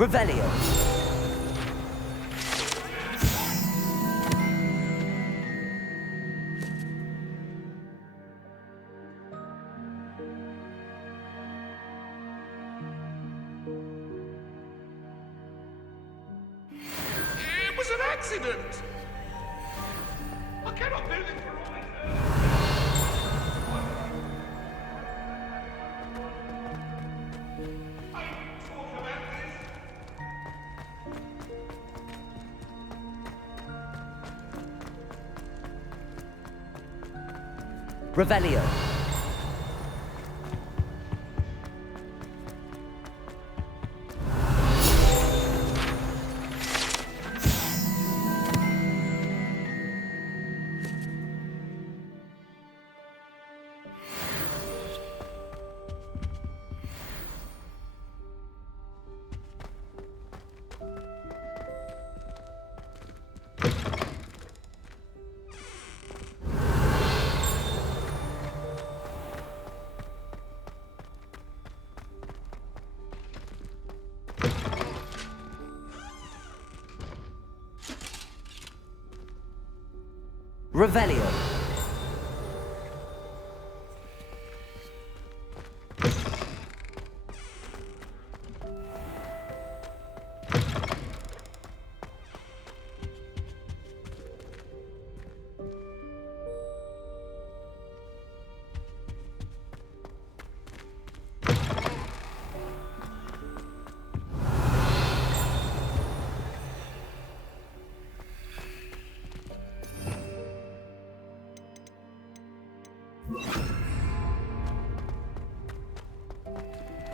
Revelio. It was an accident! I cannot build it for all I know. I talk about this. Revelio. Revelio.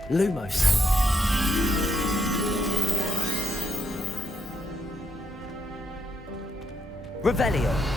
Lumos. Revelio.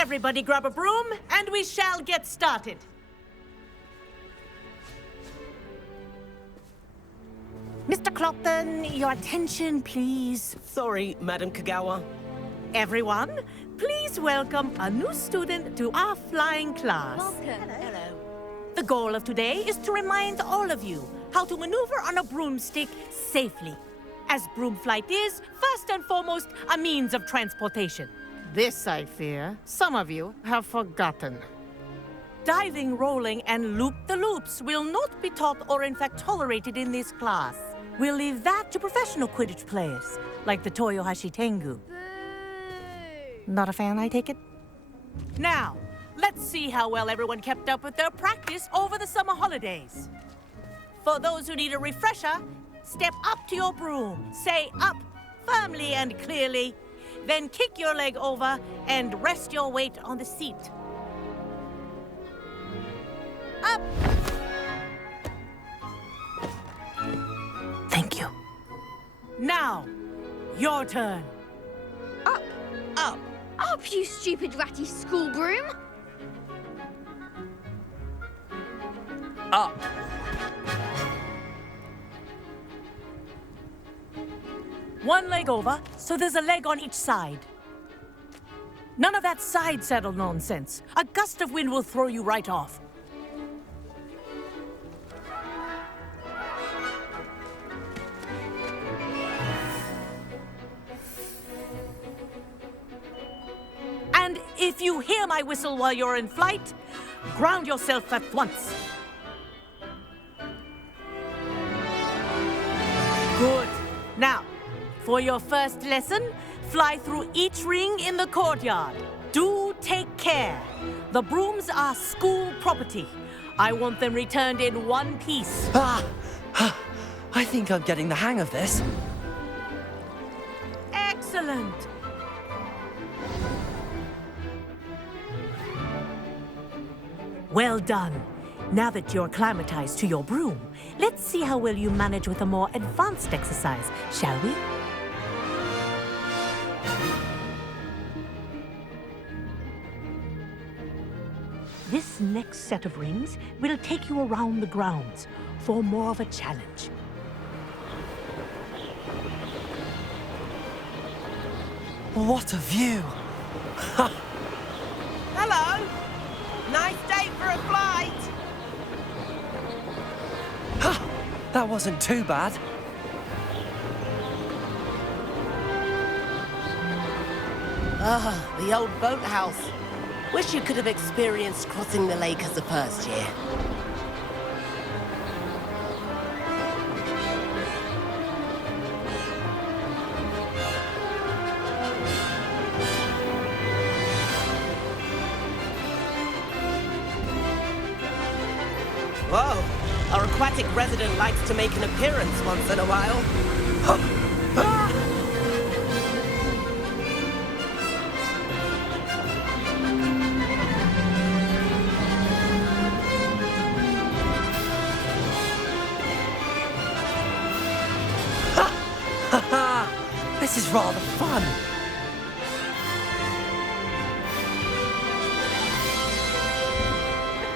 Everybody grab a broom, and we shall get started. Mr. Clopton, your attention, please. Sorry, Madam Kagawa. Everyone, please welcome a new student to our flying class. Welcome. Hello. The goal of today is to remind all of you how to maneuver on a broomstick safely, as broom flight is, first and foremost, a means of transportation. This, I fear, some of you have forgotten. Diving, rolling, and loop-the-loops will not be taught or in fact tolerated in this class. We'll leave that to professional Quidditch players, like the Toyohashi Tengu. Boo! Not a fan, I take it? Now, let's see how well everyone kept up with their practice over the summer holidays. For those who need a refresher, step up to your broom, say up firmly and clearly, then kick your leg over and rest your weight on the seat. Up! Thank you. Now, your turn. Up! Up! Up, you stupid ratty school broom! Up! One leg over, so there's a leg on each side. None of that side saddle nonsense. A gust of wind will throw you right off. And if you hear my whistle while you're in flight, ground yourself at once. Good. Now, for your first lesson, fly through each ring in the courtyard. Do take care. The brooms are school property. I want them returned in one piece. I think I'm getting the hang of this. Excellent. Well done. Now that you're acclimatized to your broom, let's see how well you manage with a more advanced exercise, shall we? This next set of rings will take you around the grounds for more of a challenge. What a view! Hello! Nice day for a flight! That wasn't too bad. Ah, the old boathouse. Wish you could have experienced crossing the lake as a first year. Whoa, our aquatic resident likes to make an appearance once in a while. This is rather fun.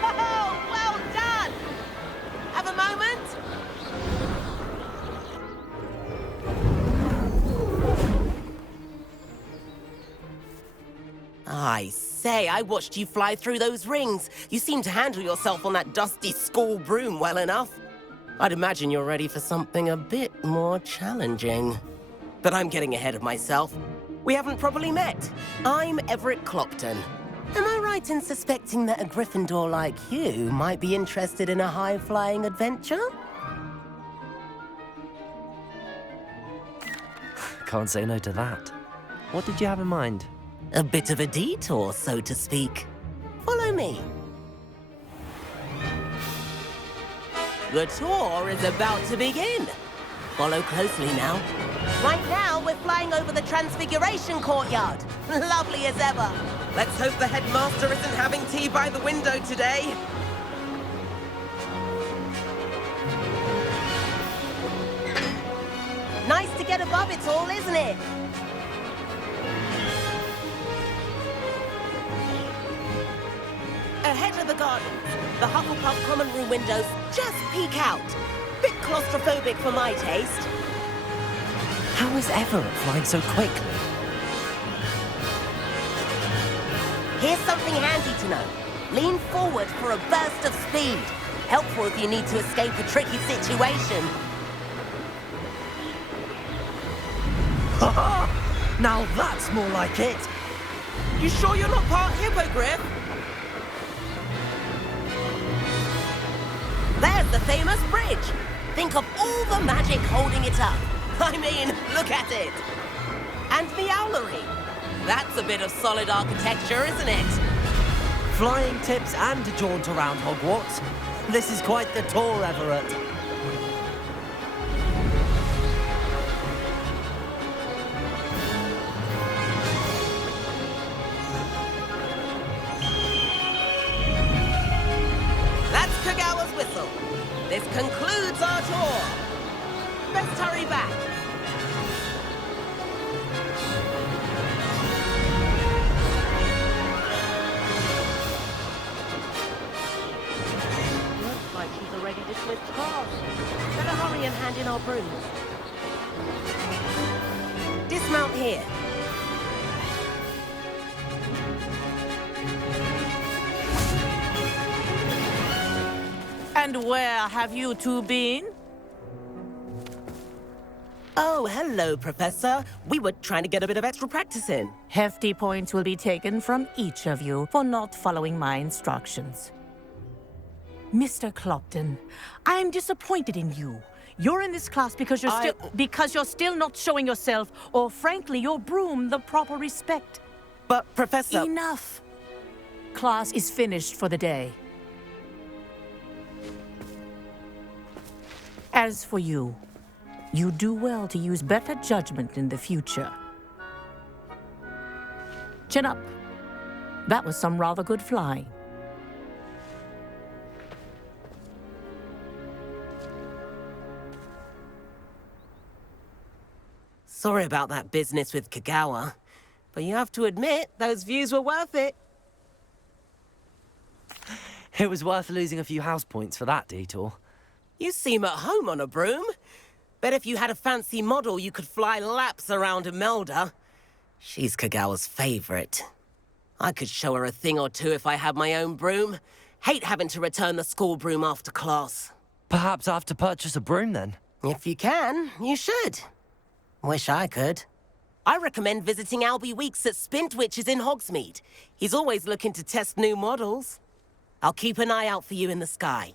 Oh, well done! Have a moment? I say, I watched you fly through those rings. You seem to handle yourself on that dusty school broom well enough. I'd imagine you're ready for something a bit more challenging. But I'm getting ahead of myself. We haven't properly met. I'm Everett Clopton. Am I right in suspecting that a Gryffindor like you might be interested in a high-flying adventure? Can't say no to that. What did you have in mind? A bit of a detour, so to speak. Follow me. The tour is about to begin. Follow closely now. Right now, we're flying over the Transfiguration Courtyard. Lovely as ever. Let's hope the headmaster isn't having tea by the window today. Nice to get above it all, isn't it? The Hufflepuff common room windows just peek out. Bit claustrophobic for my taste. How is Everett flying so quickly? Here's something handy to know. Lean forward for a burst of speed. Helpful if you need to escape a tricky situation. Now that's more like it! You sure you're not part hippogriff? There's the famous bridge. Think of all the magic holding it up. I mean, look at it. And the owlery. That's a bit of solid architecture, isn't it? Flying tips and a jaunt around Hogwarts. This is quite the tour, Everett. That's Kagawa's whistle. This concludes our tour. Best hurry back. Looks like she's already dismissed class. Better hurry and hand in our brooms. Dismount here. And where have you two been? Oh, hello, Professor. We were trying to get a bit of extra practice in. Hefty points will be taken from each of you for not following my instructions. Mr. Clopton, I'm disappointed in you. You're in this class because you're still not showing yourself, or frankly, your broom the proper respect. But, Professor... Enough. Class is finished for the day. As for you, you do well to use better judgment in the future. Chin up. That was some rather good flying. Sorry about that business with Kagawa, but you have to admit, those views were worth it. It was worth losing a few house points for that detour. You seem at home on a broom. Bet if you had a fancy model, you could fly laps around Imelda. She's Kagawa's favorite. I could show her a thing or two if I had my own broom. Hate having to return the school broom after class. Perhaps I have to purchase a broom then? If you can, you should. Wish I could. I recommend visiting Albie Weeks at Spintwitches in Hogsmeade. He's always looking to test new models. I'll keep an eye out for you in the sky.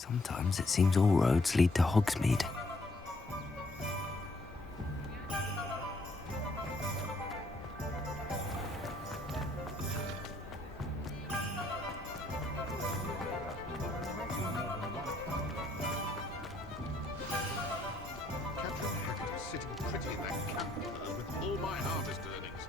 Sometimes it seems all roads lead to Hogsmeade. Catherine Hackett is sitting pretty in that camp with all my harvest earnings.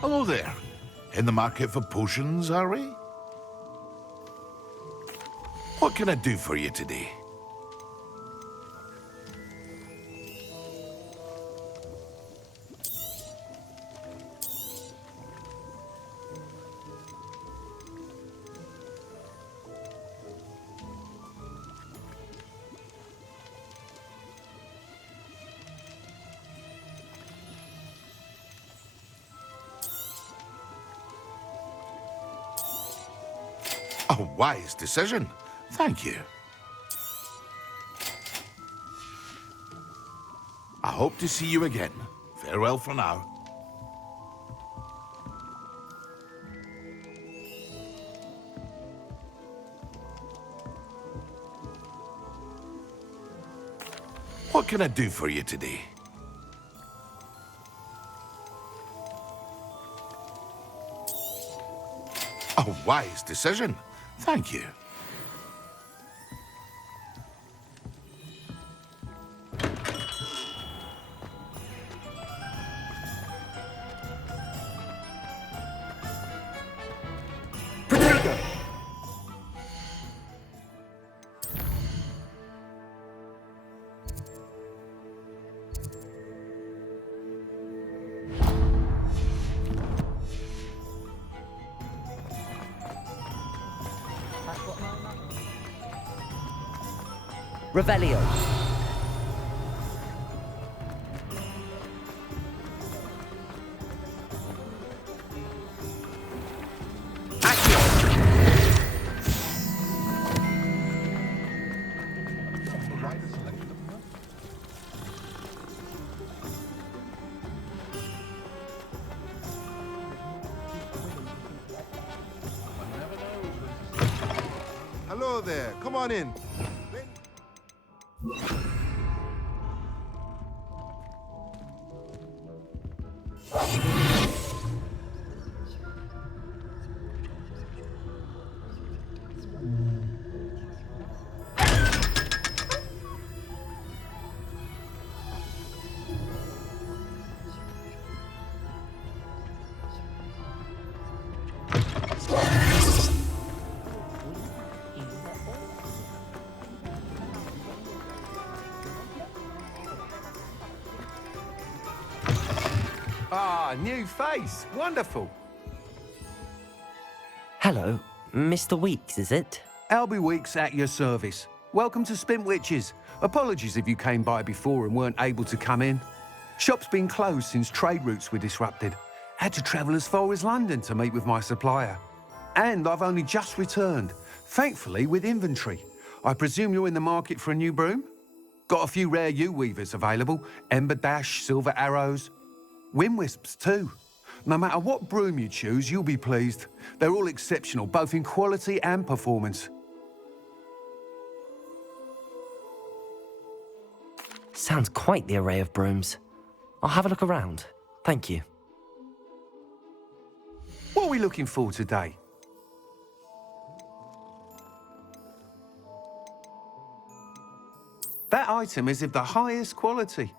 Hello there. In the market for potions, are we? What can I do for you today? A wise decision. Thank you. I hope to see you again. Farewell for now. What can I do for you today? A wise decision. Thank you. Revelio. Hello there. Come on in. Ah, new face. Wonderful. Hello, Mr. Weeks, is it? Albie Weeks at your service. Welcome to Spintwitches. Apologies if you came by before and weren't able to come in. Shop's been closed since trade routes were disrupted. Had to travel as far as London to meet with my supplier. And I've only just returned, thankfully with inventory. I presume you're in the market for a new broom? Got a few rare yew-weavers available. Ember Dash, Silver Arrows. Wind Wisps too. No matter what broom you choose, you'll be pleased. They're all exceptional, both in quality and performance. Sounds quite the array of brooms. I'll have a look around. Thank you. What are we looking for today? That item is of the highest quality.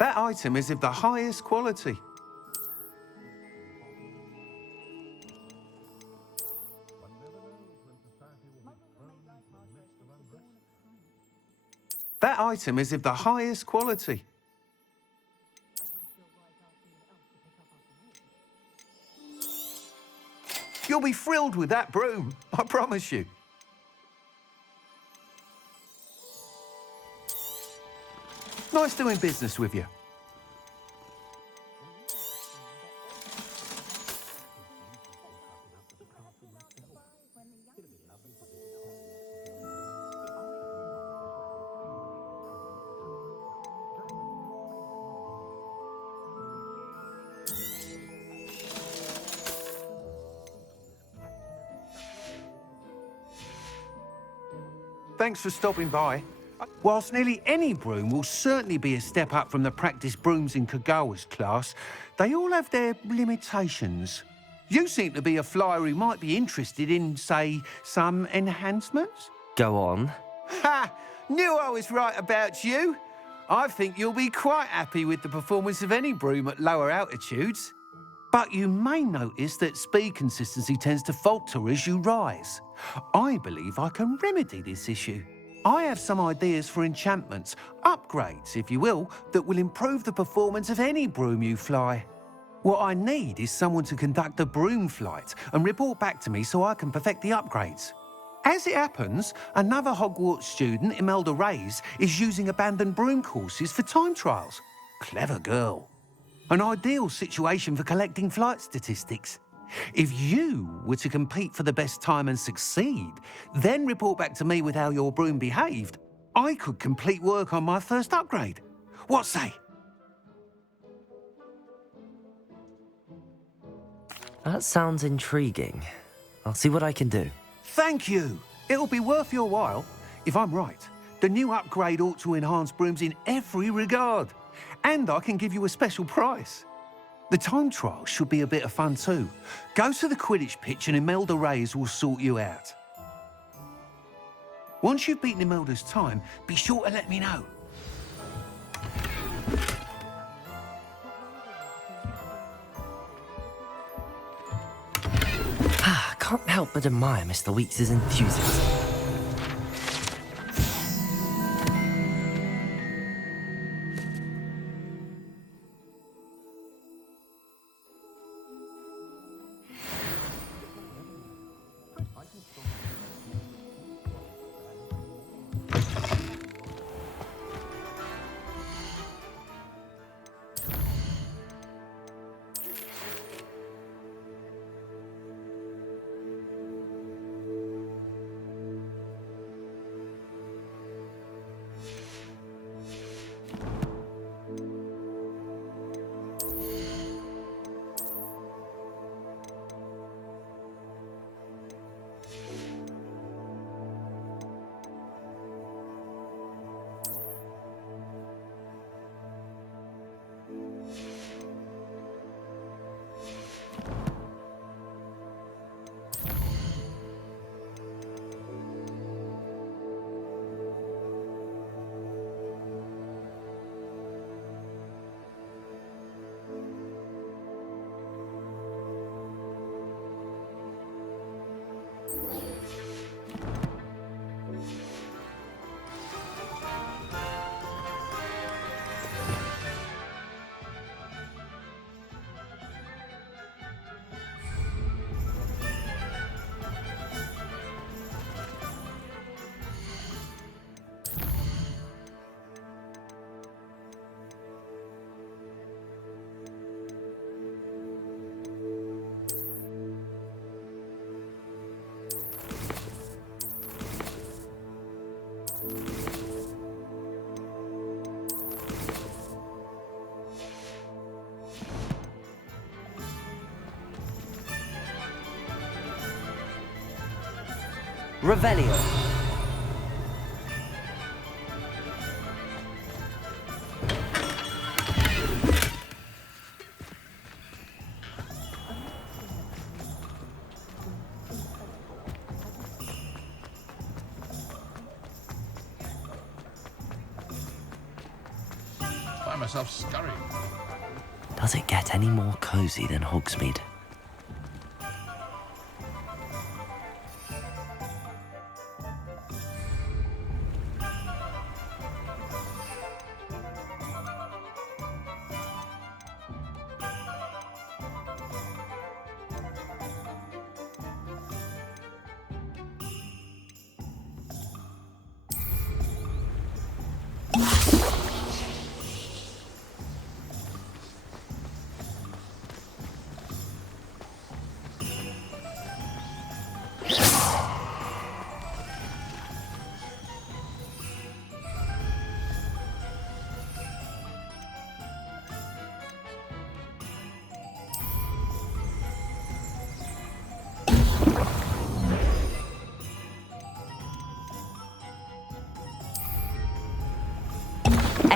That item is of the highest quality. That item is of the highest quality. be thrilled with that broom, I promise you. Nice doing business with you. Thanks for stopping by. Whilst nearly any broom will certainly be a step up from the practice brooms in Kagawa's class, they all have their limitations. You seem to be a flyer who might be interested in, say, some enhancements? Go on. Ha! Knew I was right about you. I think you'll be quite happy with the performance of any broom at lower altitudes. But you may notice that speed consistency tends to falter as you rise. I believe I can remedy this issue. I have some ideas for enchantments, upgrades, if you will, that will improve the performance of any broom you fly. What I need is someone to conduct a broom flight and report back to me so I can perfect the upgrades. As it happens, another Hogwarts student, Imelda Reyes, is using abandoned broom courses for time trials. Clever girl. An ideal situation for collecting flight statistics. If you were to compete for the best time and succeed, then report back to me with how your broom behaved, I could complete work on my first upgrade. What say? That sounds intriguing. I'll see what I can do. Thank you. It'll be worth your while. If I'm right, the new upgrade ought to enhance brooms in every regard. And I can give you a special price. The time trial should be a bit of fun too. Go to the Quidditch pitch and Imelda Reyes will sort you out. Once you've beaten Imelda's time, be sure to let me know. Can't help but admire Mr. Weeks' enthusiasm. Revelio. Find myself scurrying. Does it get any more cozy than Hogsmeade?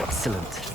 Excellent.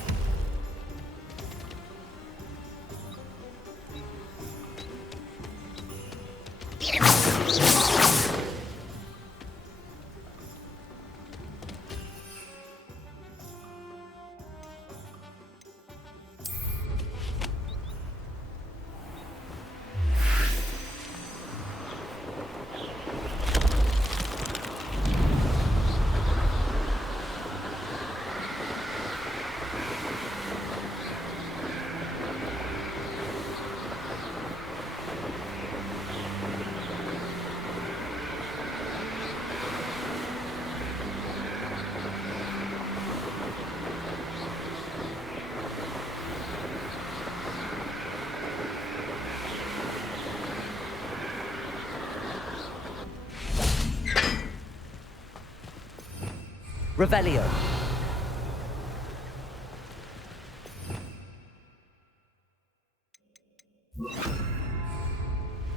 Revelio.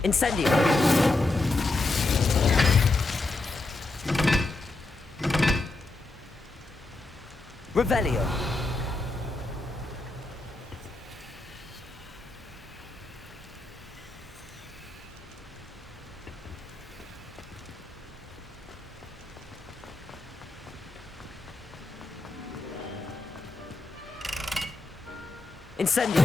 Incendio. Revelio. Incendio.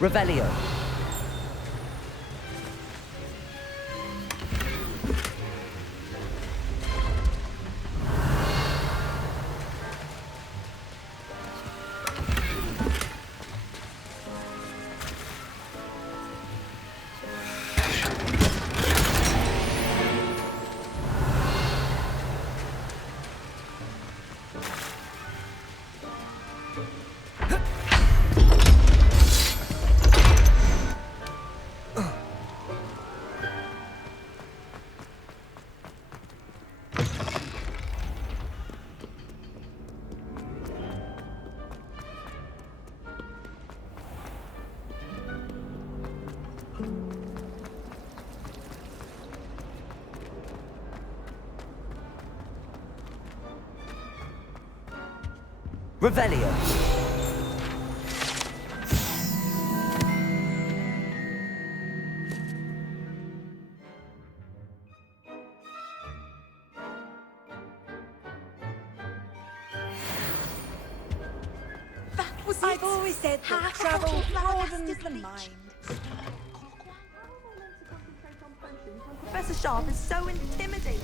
Revelio. Revelio. I've always said that travel broadens the mind. Professor Sharp is so intimidating.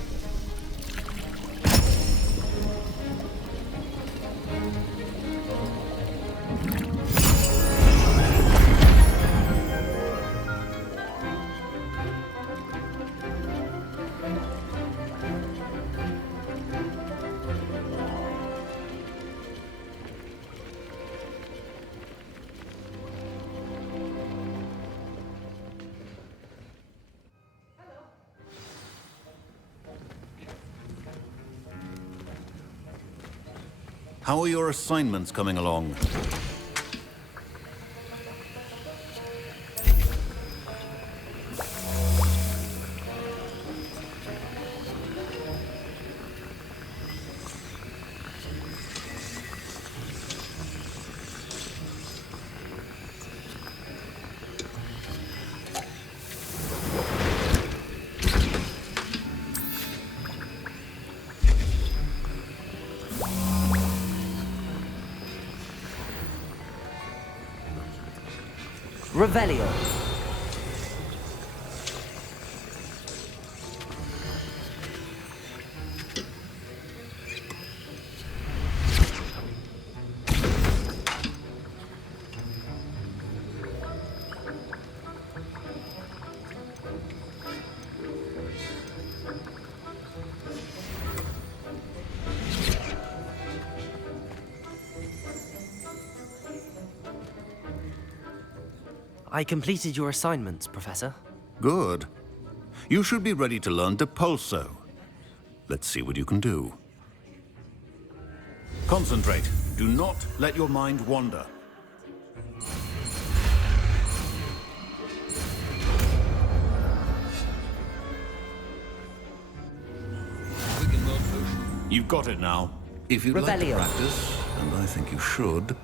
How are your assignments coming along? Revelio. I completed your assignments, Professor. Good. You should be ready to learn Depulso. Let's see what you can do. Concentrate. Do not let your mind wander. You've got it now. If you'd like to Revelio. practice, and I think you should,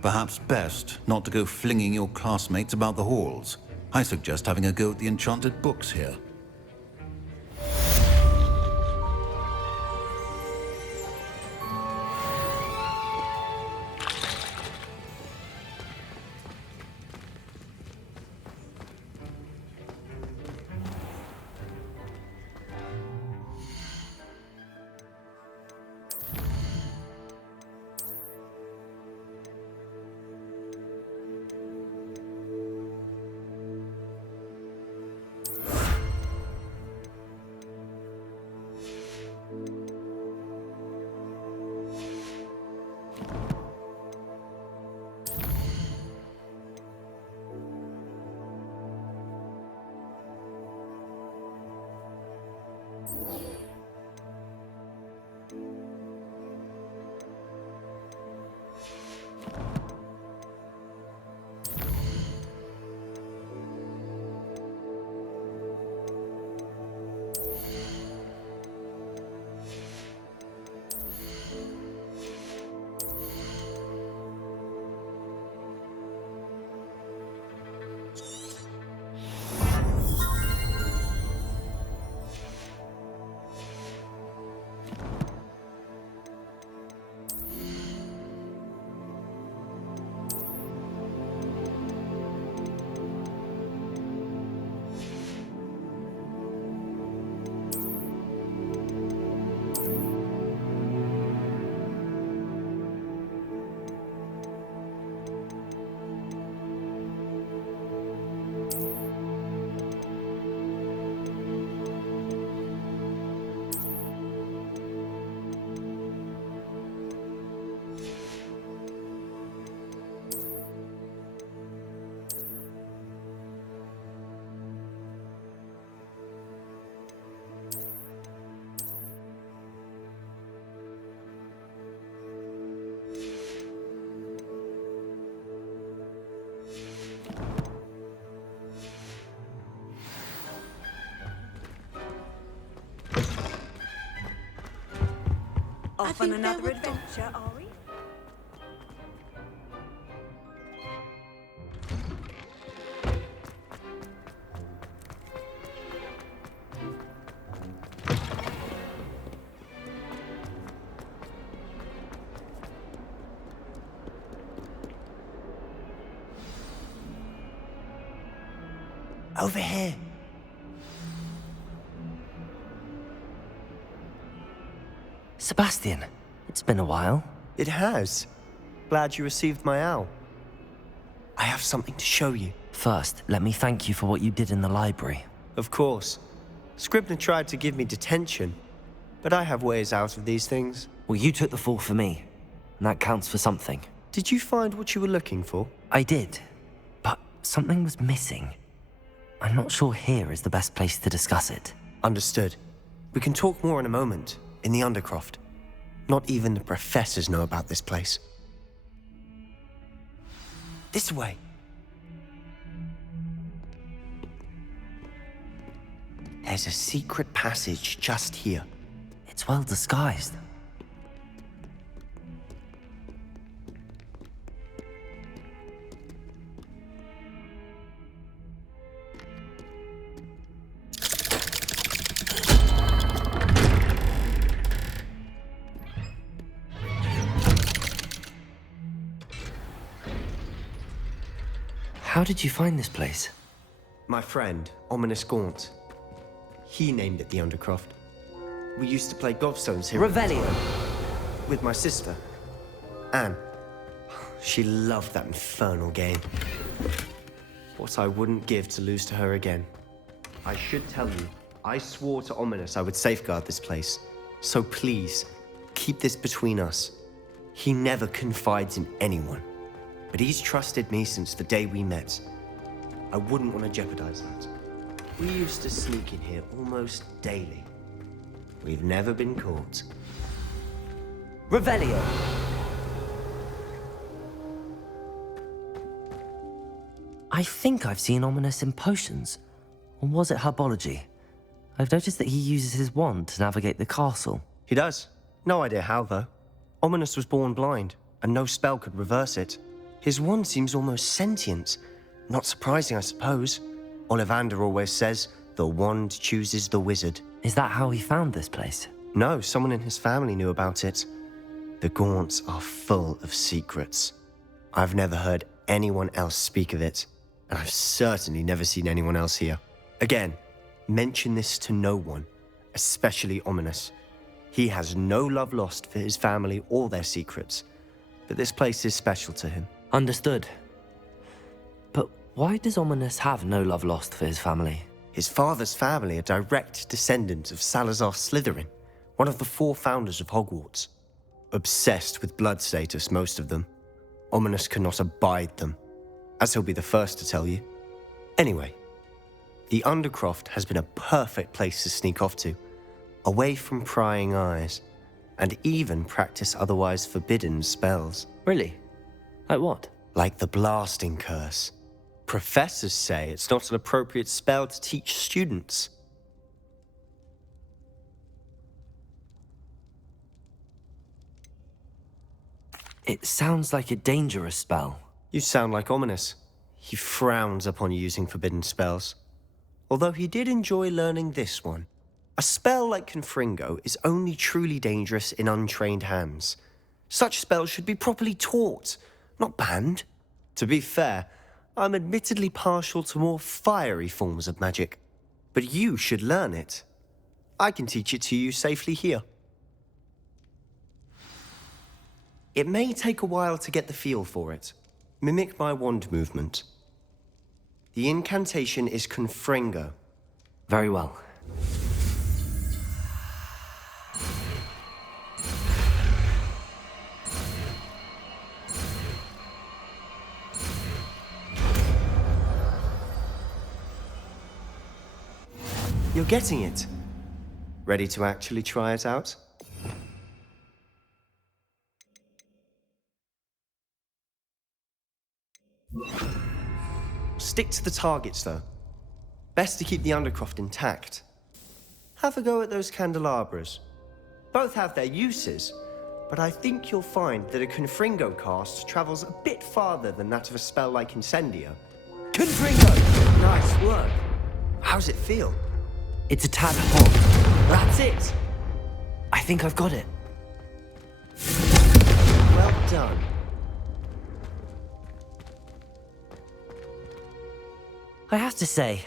perhaps best not to go flinging your classmates about the halls. I suggest having a go at the enchanted books here. Off on another adventure, are we? Over here. Sebastian, it's been a while. It has. Glad you received my owl. I have something to show you. First, let me thank you for what you did in the library. Of course. Scribner tried to give me detention, but I have ways out of these things. Well, you took the fall for me, and that counts for something. Did you find what you were looking for? I did, but something was missing. I'm not sure here is the best place to discuss it. Understood. We can talk more in a moment, in the Undercroft. Not even the professors know about this place. This way. There's a secret passage just here. It's well disguised. How did you find this place? My friend, Ominous Gaunt. He named it the Undercroft. We used to play gobstones here. Revelio. With my sister, Anne. She loved that infernal game. What I wouldn't give to lose to her again. I should tell you, I swore to Ominous I would safeguard this place. So please, keep this between us. He never confides in anyone. But he's trusted me since the day we met. I wouldn't want to jeopardize that. We used to sneak in here almost daily. We've never been caught. Revelio. I think I've seen Ominous in potions. Or was it herbology? I've noticed that he uses his wand to navigate the castle. He does. No idea how, though. Ominous was born blind, and no spell could reverse it. His wand seems almost sentient. Not surprising, I suppose. Ollivander always says, the wand chooses the wizard. Is that how he found this place? No, someone in his family knew about it. The Gaunts are full of secrets. I've never heard anyone else speak of it, and I've certainly never seen anyone else here. Again, mention this to no one, especially Ominous. He has no love lost for his family or their secrets, but this place is special to him. Understood. But why does Ominous have no love lost for his family? His father's family are direct descendants of Salazar Slytherin, one of the 4 founders of Hogwarts. Obsessed with blood status, most of them. Ominous cannot abide them, as he'll be the first to tell you. Anyway, the Undercroft has been a perfect place to sneak off to, away from prying eyes, and even practice otherwise forbidden spells. Really? Like what? Like the blasting curse. Professors say it's not an appropriate spell to teach students. It sounds like a dangerous spell. You sound like Ominous. He frowns upon using forbidden spells. Although he did enjoy learning this one. A spell like Confringo is only truly dangerous in untrained hands. Such spells should be properly taught, not banned. To be fair, I'm admittedly partial to more fiery forms of magic. But you should learn it. I can teach it to you safely here. It may take a while to get the feel for it. Mimic my wand movement. The incantation is Confringo. Very well. You're getting it. Ready to actually try it out? Stick to the targets, though. Best to keep the Undercroft intact. Have a go at those candelabras. Both have their uses, but I think you'll find that a Confringo cast travels a bit farther than that of a spell like Incendio. Confringo! Nice work. How's it feel? It's a tad hot. That's it! I think I've got it. Well done. I have to say,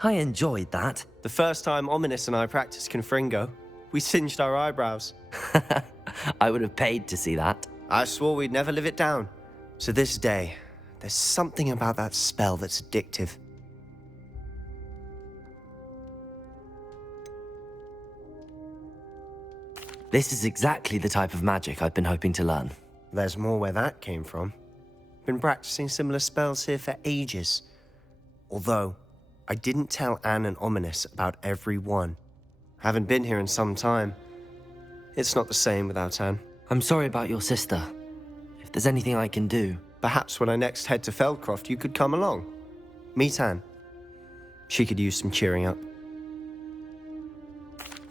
I enjoyed that. The first time Ominous and I practiced Confringo, we singed our eyebrows. I would have paid to see that. I swore we'd never live it down. To this day, there's something about that spell that's addictive. This is exactly the type of magic I've been hoping to learn. There's more where that came from. Been practicing similar spells here for ages. Although, I didn't tell Anne and Ominous about every one. Haven't been here in some time. It's not the same without Anne. I'm sorry about your sister. If there's anything I can do... Perhaps when I next head to Feldcroft, you could come along. Meet Anne. She could use some cheering up.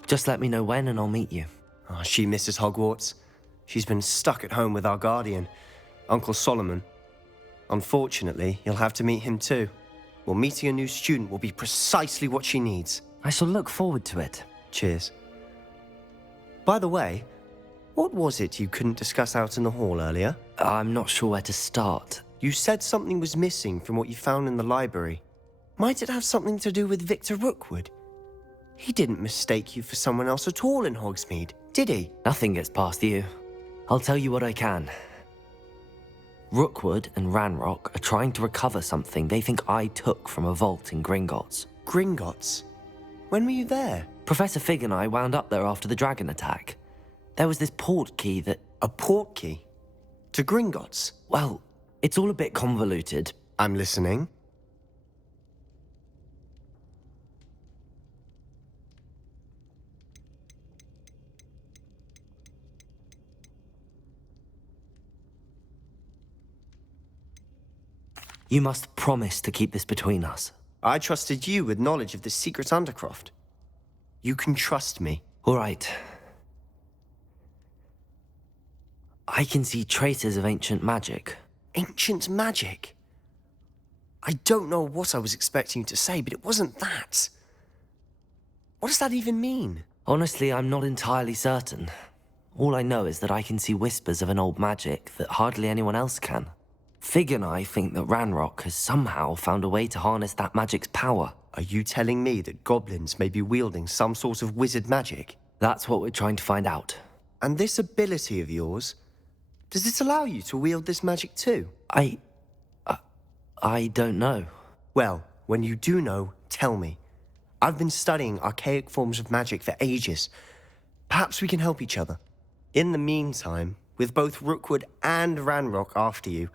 Just let me know when and I'll meet you. Oh, she misses Hogwarts. She's been stuck at home with our guardian, Uncle Solomon. Unfortunately, you'll have to meet him too. Well, meeting a new student will be precisely what she needs. I shall look forward to it. Cheers. By the way, what was it you couldn't discuss out in the hall earlier? I'm not sure where to start. You said something was missing from what you found in the library. Might it have something to do with Victor Rookwood? He didn't mistake you for someone else at all in Hogsmeade, did he? Nothing gets past you. I'll tell you what I can. Rookwood and Ranrock are trying to recover something they think I took from a vault in Gringotts. Gringotts? When were you there? Professor Fig and I wound up there after the dragon attack. There was this port key that... A port key? To Gringotts? Well, it's all a bit convoluted. I'm listening. You must promise to keep this between us. I trusted you with knowledge of the secret Undercroft. You can trust me. All right. I can see traces of ancient magic. Ancient magic? I don't know what I was expecting you to say, but it wasn't that. What does that even mean? Honestly, I'm not entirely certain. All I know is that I can see whispers of an old magic that hardly anyone else can. Fig and I think that Ranrock has somehow found a way to harness that magic's power. Are you telling me that goblins may be wielding some sort of wizard magic? That's what we're trying to find out. And this ability of yours, does it allow you to wield this magic too? I don't know. Well, when you do know, tell me. I've been studying archaic forms of magic for ages. Perhaps we can help each other. In the meantime, with both Rookwood and Ranrock after you,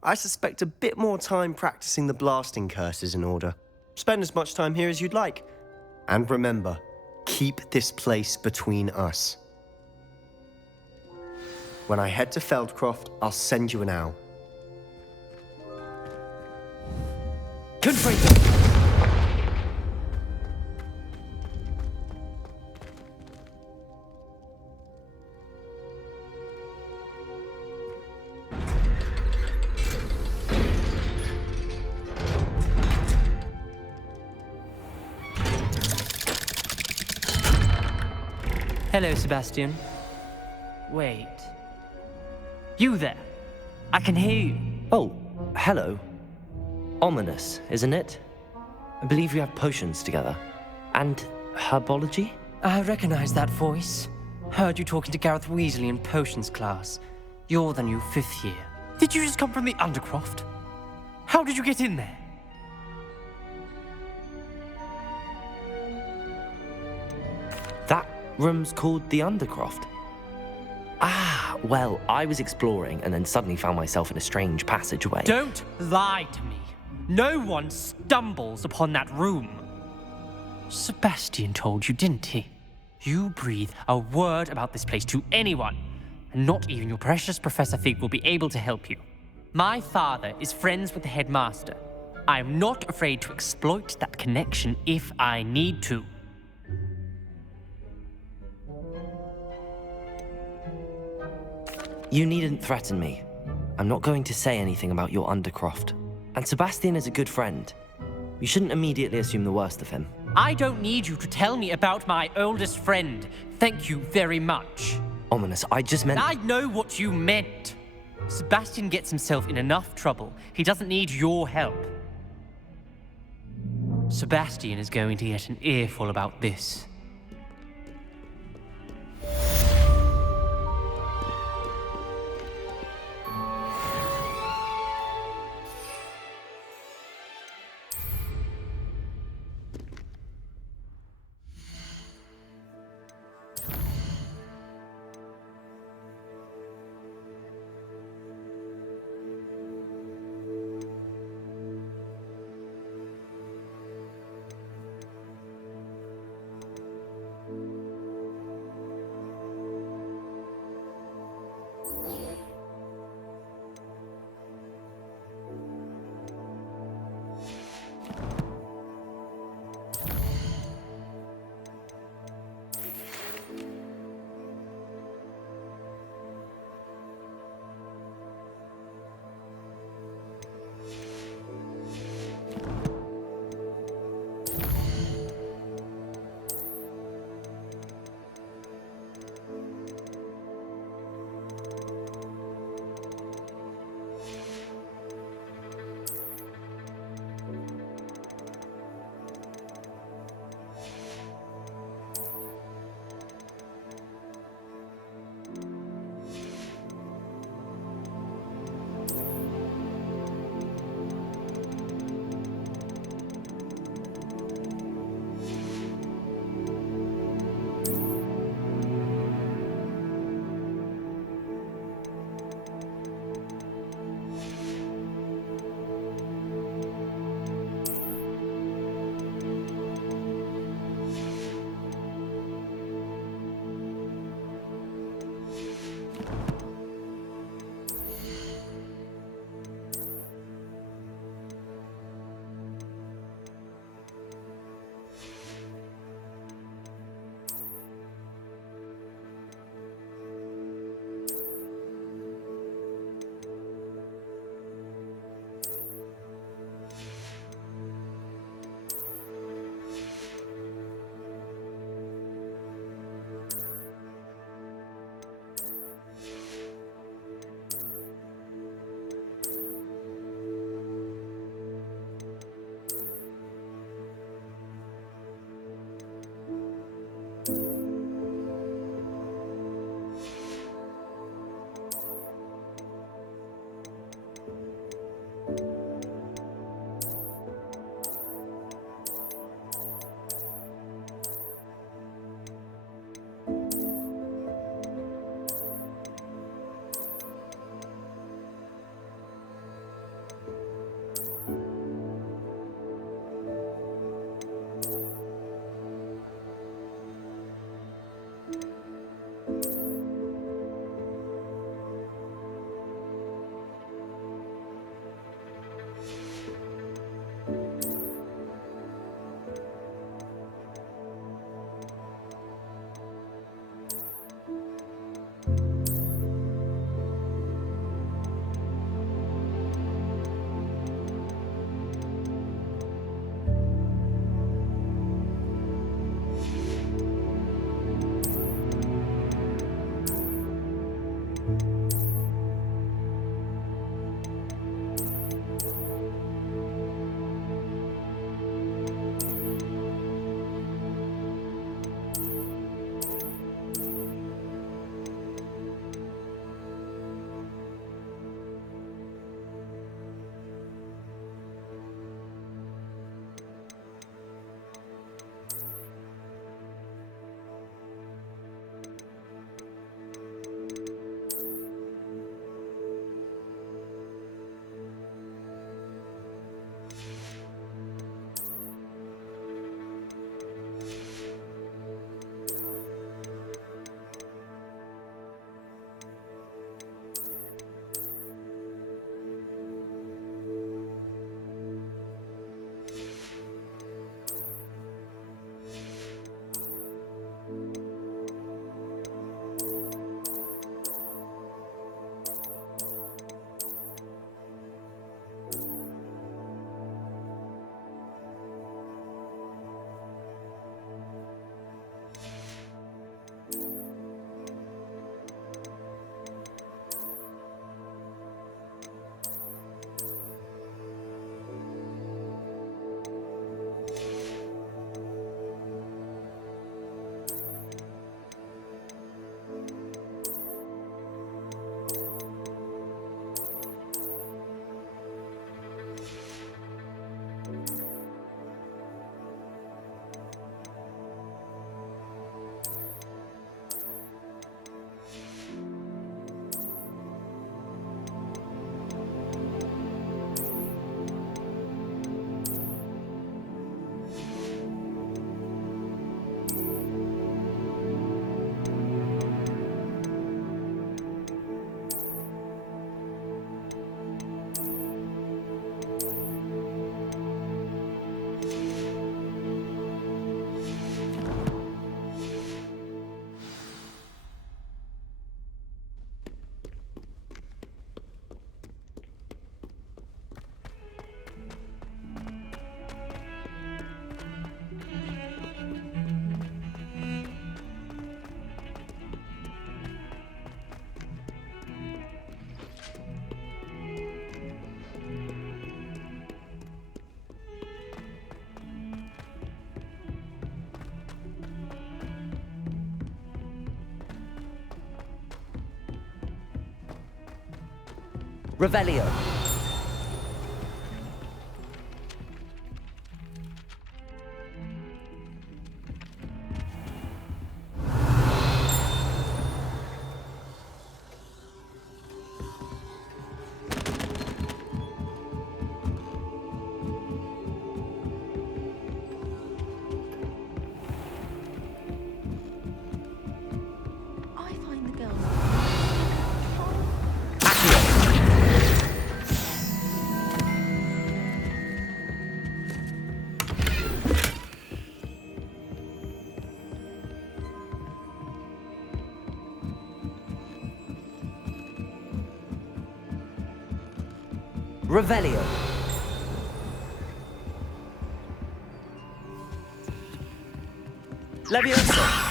I suspect a bit more time practicing the blasting curse is in order. Spend as much time here as you'd like. And remember, keep this place between us. When I head to Feldcroft, I'll send you an owl. Confringo! Hello, Sebastian. Wait. You there? I can hear you. Oh, hello. Ominous, isn't it? I believe we have potions together. And herbology? I recognize that voice. Heard you talking to Gareth Weasley in potions class. You're the new 5th year. Did you just come from the Undercroft? How did you get in there? That room's called the Undercroft. Ah, well, I was exploring and then suddenly found myself in a strange passageway. Don't lie to me. No one stumbles upon that room. Sebastian told you, didn't he? You breathe a word about this place to anyone, and not even your precious Professor Fig will be able to help you. My father is friends with the headmaster. I am not afraid to exploit that connection if I need to. You needn't threaten me. I'm not going to say anything about your Undercroft. And Sebastian is a good friend. You shouldn't immediately assume the worst of him. I don't need you to tell me about my oldest friend. Thank you very much. Ominous, I just meant... I know what you meant. Sebastian gets himself in enough trouble. He doesn't need your help. Sebastian is going to get an earful about this. Revelio. I find the girls. Revelio. Leviosa.